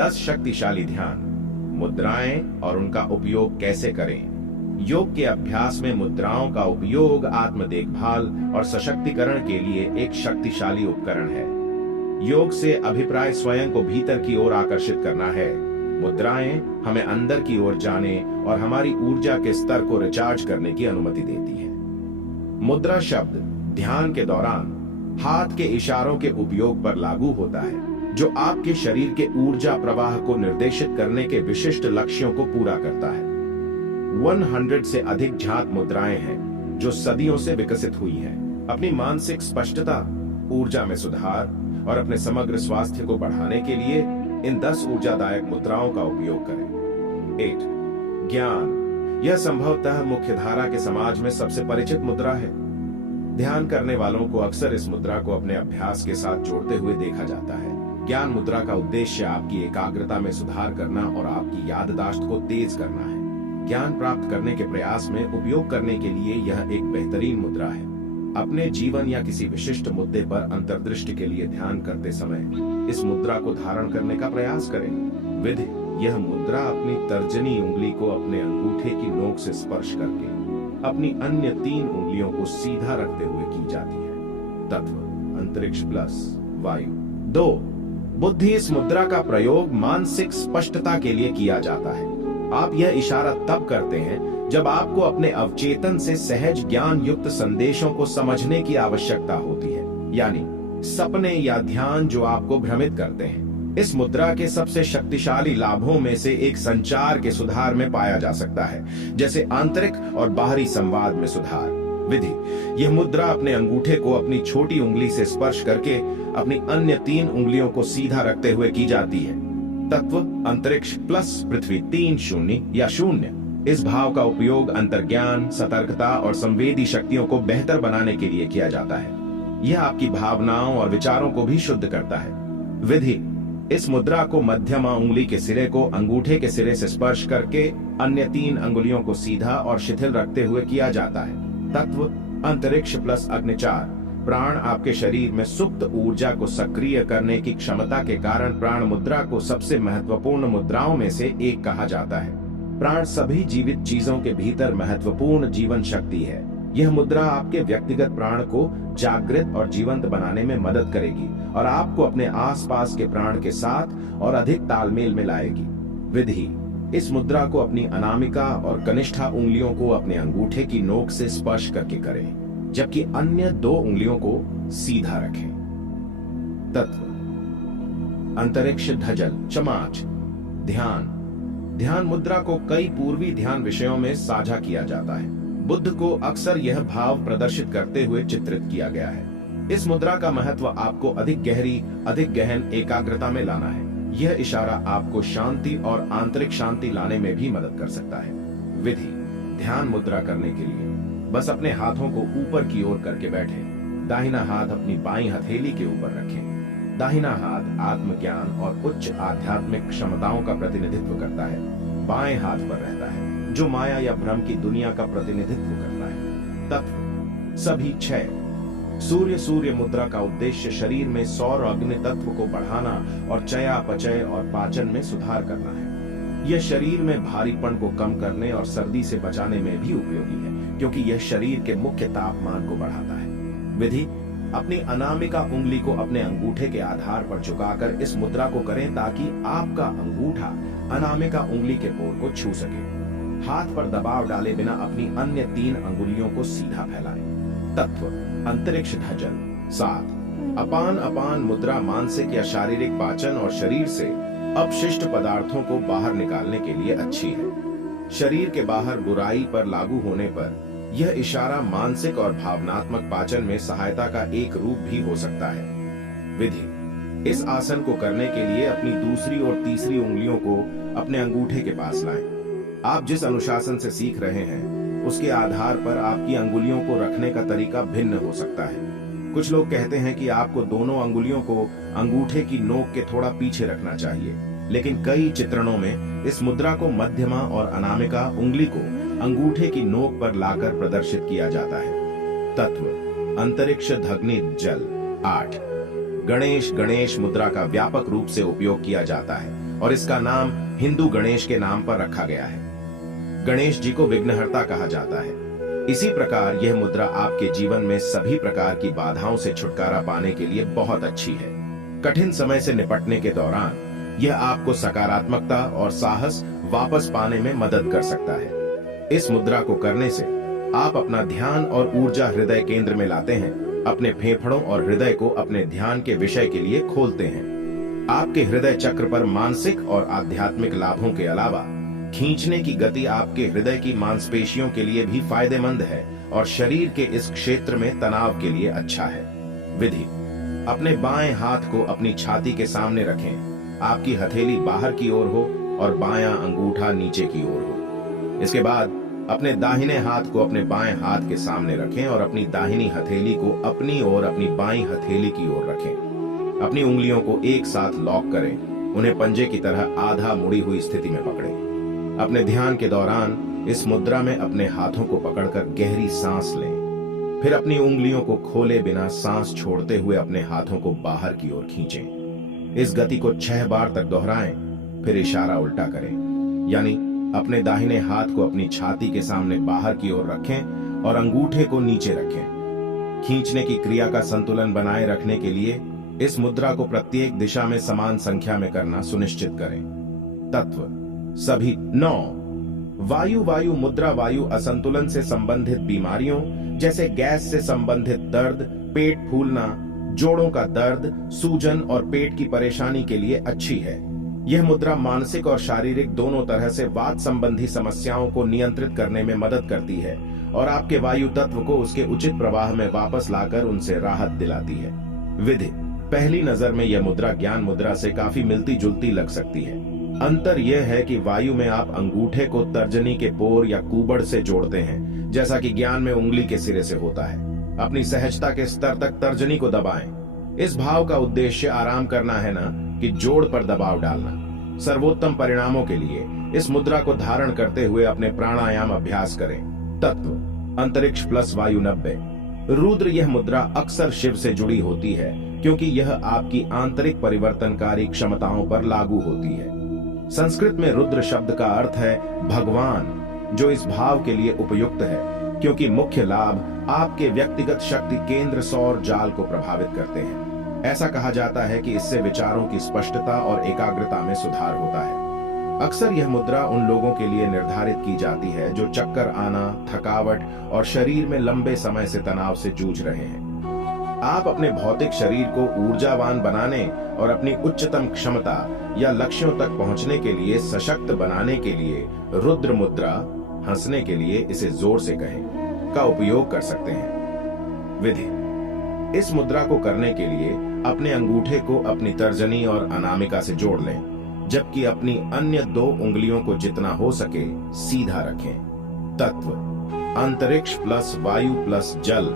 10 शक्तिशाली ध्यान मुद्राएं और उनका उपयोग कैसे करें। योग के अभ्यास में मुद्राओं का उपयोग आत्म देखभाल और सशक्तिकरण के लिए एक शक्तिशाली उपकरण है। योग से अभिप्राय स्वयं को भीतर की ओर आकर्षित करना है। मुद्राएं हमें अंदर की ओर जाने और हमारी ऊर्जा के स्तर को रिचार्ज करने की अनुमति देती है। मुद्रा शब्द ध्यान के दौरान हाथ के इशारों के उपयोग पर लागू होता है, जो आपके शरीर के ऊर्जा प्रवाह को निर्देशित करने के विशिष्ट लक्ष्यों को पूरा करता है। 100 से अधिक जात मुद्राएं हैं जो सदियों से विकसित हुई हैं। अपनी मानसिक स्पष्टता, ऊर्जा में सुधार और अपने समग्र स्वास्थ्य को बढ़ाने के लिए इन 10 ऊर्जादायक मुद्राओं का उपयोग करें। 8 ज्ञान। यह संभवतः मुख्यधारा के समाज में सबसे परिचित मुद्रा है। ध्यान करने वालों को अक्सर इस मुद्रा को अपने अभ्यास के साथ जोड़ते हुए देखा जाता है। ज्ञान मुद्रा का उद्देश्य आपकी एकाग्रता में सुधार करना और आपकी याददाश्त को तेज करना है। ज्ञान प्राप्त करने के प्रयास में उपयोग करने के लिए यह एक बेहतरीन मुद्रा है। अपने जीवन या किसी विशिष्ट मुद्दे पर अंतर्दृष्टि के लिए ध्यान करते समय इस मुद्रा को धारण करने का प्रयास करें। विधि। यह मुद्रा अपनी तर्जनी उंगली को अपने अंगूठे की नोक से स्पर्श करके अपनी अन्य 3 उंगलियों को सीधा रखते हुए की जाती है। तत्व अंतरिक्ष प्लस वायु। 2 बुद्धि। इस मुद्रा का प्रयोग मानसिक स्पष्टता के लिए किया जाता है। आप यह इशारा तब करते हैं जब आपको अपने अवचेतन से सहज ज्ञान युक्त संदेशों को समझने की आवश्यकता होती है, यानी सपने या ध्यान जो आपको भ्रमित करते हैं। इस मुद्रा के सबसे शक्तिशाली लाभों में से एक संचार के सुधार में पाया जा सकता है, जैसे आंतरिक और बाहरी संवाद में सुधार। विधि। यह मुद्रा अपने अंगूठे को अपनी छोटी उंगली से स्पर्श करके अपनी अन्य 3 उंगलियों को सीधा रखते हुए की जाती है। तत्व अंतरिक्ष प्लस पृथ्वी 3 शून्य या शून्य। इस भाव का उपयोग अंतर्ज्ञान, सतर्कता और संवेदी शक्तियों को बेहतर बनाने के लिए किया जाता है। यह आपकी भावनाओं और विचारों को भी शुद्ध करता है। विधि। इस मुद्रा को मध्यमा उंगली के सिरे को अंगूठे के सिरे से स्पर्श करके अन्य 3 अंगुलियों को सीधा और शिथिल रखते हुए किया जाता है। तत्व अंतरिक्ष प्लस अग्निचार। प्राण। आपके शरीर में सुप्त ऊर्जा को सक्रिय करने की क्षमता के कारण प्राण मुद्रा को सबसे महत्वपूर्ण मुद्राओं में से एक कहा जाता है। प्राण सभी जीवित चीजों के भीतर महत्वपूर्ण जीवन शक्ति है। यह मुद्रा आपके व्यक्तिगत प्राण को जागृत और जीवंत बनाने में मदद करेगी और आपको अपने आसपास के प्राण के साथ और अधिक तालमेल में लाएगी। विधि। इस मुद्रा को अपनी अनामिका और कनिष्ठा उंगलियों को अपने अंगूठे की नोक से स्पर्श करके करें, जबकि अन्य 2 उंगलियों को सीधा रखें। तत्व अंतरिक्ष धजल चमाच। ध्यान। ध्यान मुद्रा को कई पूर्वी ध्यान विषयों में साझा किया जाता है। बुद्ध को अक्सर यह भाव प्रदर्शित करते हुए चित्रित किया गया है। इस मुद्रा का महत्व आपको अधिक गहरी, अधिक गहन एकाग्रता में लाना है। यह इशारा आपको शांति और आंतरिक शांति लाने में भी मदद कर सकता है। विधि। ध्यान मुद्रा करने के लिए बस अपने हाथों को ऊपर की ओर करके बैठें। दाहिना हाथ अपनी बाईं हथेली के ऊपर रखें। दाहिना हाथ आत्मज्ञान और उच्च आध्यात्मिक क्षमताओं का प्रतिनिधित्व करता है। बाएं हाथ पर रहता है, जो माया या भ्रम की दुनिया का प्रतिनिधित्व करता है। तत्व सभी 6। सूर्य मुद्रा का उद्देश्य शरीर में सौर अग्नि तत्व को बढ़ाना और चयापचय और पाचन में सुधार करना है। यह शरीर में भारीपन को कम करने और सर्दी से बचाने में भी उपयोगी है, क्योंकि यह शरीर के मुख्य तापमान को बढ़ाता है। विधि। अपनी अनामिका उंगली को अपने अंगूठे के आधार पर झुकाकर इस मुद्रा को करें ताकि आपका अंगूठा अनामिका उंगली के पोर को छू सके। हाथ पर दबाव डाले बिना अपनी अन्य 3 अंगुलियों को सीधा फैलाएं। तत्व अंतरिक्ष धजल 7। अपान मुद्रा मानसिक या शारीरिक पाचन और शरीर से अपशिष्ट पदार्थों को बाहर निकालने के लिए अच्छी है। शरीर के बाहर बुराई पर लागू होने पर यह इशारा मानसिक और भावनात्मक पाचन में सहायता का एक रूप भी हो सकता है। विधि। इस आसन को करने के लिए अपनी दूसरी और तीसरी उंगलियों को अपने अंगूठे के पास लाएं। आप जिस अनुशासन से सीख रहे हैं उसके आधार पर आपकी अंगुलियों को रखने का तरीका भिन्न हो सकता है। कुछ लोग कहते हैं कि आपको दोनों अंगुलियों को अंगूठे की नोक के थोड़ा पीछे रखना चाहिए, लेकिन कई चित्रणों में इस मुद्रा को मध्यमा और अनामिका उंगली को अंगूठे की नोक पर लाकर प्रदर्शित किया जाता है। तत्व अंतरिक्ष धग्नि जल 8। गणेश मुद्रा का व्यापक रूप से उपयोग किया जाता है और इसका नाम हिंदू गणेश के नाम पर रखा गया है। गणेश जी को विघ्नहर्ता कहा जाता है। इसी प्रकार यह मुद्रा आपके जीवन में सभी प्रकार की बाधाओं से छुटकारा पाने के लिए बहुत अच्छी है। कठिन समय से निपटने के दौरान यह आपको सकारात्मकता और साहस वापस पाने में मदद कर सकता है। इस मुद्रा को करने से आप अपना ध्यान और ऊर्जा हृदय केंद्र में लाते हैं, अपने फेफड़ों और हृदय को अपने ध्यान के विषय के लिए खोलते हैं। आपके हृदय चक्र पर मानसिक और आध्यात्मिक लाभों के अलावा खींचने की गति आपके हृदय की मांसपेशियों के लिए भी फायदेमंद है और शरीर के इस क्षेत्र में तनाव के लिए अच्छा है। विधि: अपने बाएं हाथ को अपनी छाती के सामने रखें। आपकी हथेली बाहर की ओर हो और बायां अंगूठा नीचे की ओर हो। इसके बाद अपने दाहिने हाथ को अपने बाएं हाथ के सामने रखें और अपनी दाहिनी हथेली को अपनी ओर अपनी बाईं हथेली की ओर रखें। अपनी उंगलियों को एक साथ लॉक करें, उन्हें पंजे की तरह आधा मुड़ी हुई स्थिति में पकड़ें। अपने ध्यान के दौरान इस मुद्रा में अपने हाथों को पकड़कर गहरी सांस लें। फिर अपनी उंगलियों को खोले बिना सांस छोड़ते हुए अपने हाथों को बाहर की ओर खींचें। इस गति को 6 बार तक दोहराएं। फिर इशारा उल्टा करें, यानी अपने दाहिने हाथ को अपनी छाती के सामने बाहर की ओर रखें और अंगूठे को नीचे रखें। खींचने की क्रिया का संतुलन बनाए रखने के लिए इस मुद्रा को प्रत्येक दिशा में समान संख्या में करना सुनिश्चित करें। तत्व: सभी 9। वायु मुद्रा वायु असंतुलन से संबंधित बीमारियों जैसे गैस से संबंधित दर्द, पेट फूलना, जोड़ों का दर्द, सूजन और पेट की परेशानी के लिए अच्छी है। यह मुद्रा मानसिक और शारीरिक दोनों तरह से वात संबंधी समस्याओं को नियंत्रित करने में मदद करती है और आपके वायु तत्व को उसके उचित प्रवाह में वापस लाकर उनसे राहत दिलाती है। विधि: पहली नजर में यह मुद्रा ज्ञान मुद्रा से काफी मिलती जुलती लग सकती है। अंतर यह है कि वायु में आप अंगूठे को तर्जनी के पोर या कुबड़ से जोड़ते हैं, जैसा कि ज्ञान में उंगली के सिरे से होता है। अपनी सहजता के स्तर तक तर्जनी को दबाएं। इस भाव का उद्देश्य आराम करना है, ना कि जोड़ पर दबाव डालना। सर्वोत्तम परिणामों के लिए इस मुद्रा को धारण करते हुए अपने प्राणायाम अभ्यास करें। तत्व: अंतरिक्ष प्लस वायु 90। रुद्र यह मुद्रा अक्सर शिव से जुड़ी होती है क्योंकि यह आपकी आंतरिक परिवर्तनकारी क्षमताओं पर लागू होती है। संस्कृत में रुद्र शब्द का अर्थ है भगवान, जो इस भाव के लिए उपयुक्त है क्योंकि मुख्य लाभ आपके व्यक्तिगत शक्ति केंद्र सौर जाल को प्रभावित करते हैं। ऐसा कहा जाता है कि इससे विचारों की स्पष्टता और एकाग्रता में सुधार होता है। अक्सर यह मुद्रा उन लोगों के लिए निर्धारित की जाती है जो चक्कर आना, थकावट और शरीर में लंबे समय से तनाव से जूझ रहे हैं। आप अपने भौतिक शरीर को ऊर्जावान बनाने और अपनी उच्चतम क्षमता या लक्ष्यों तक पहुंचने के लिए सशक्त बनाने के लिए रुद्र मुद्रा, हंसने के लिए इसे जोर से कहें, का उपयोग कर सकते हैं। विधि: इस मुद्रा को करने के लिए अपने अंगूठे को अपनी तर्जनी और अनामिका से जोड़ लें, जबकि अपनी अन्य 2 उंगलियों को जितना हो सके सीधा रखें। तत्व: अंतरिक्ष प्लस वायु प्लस जल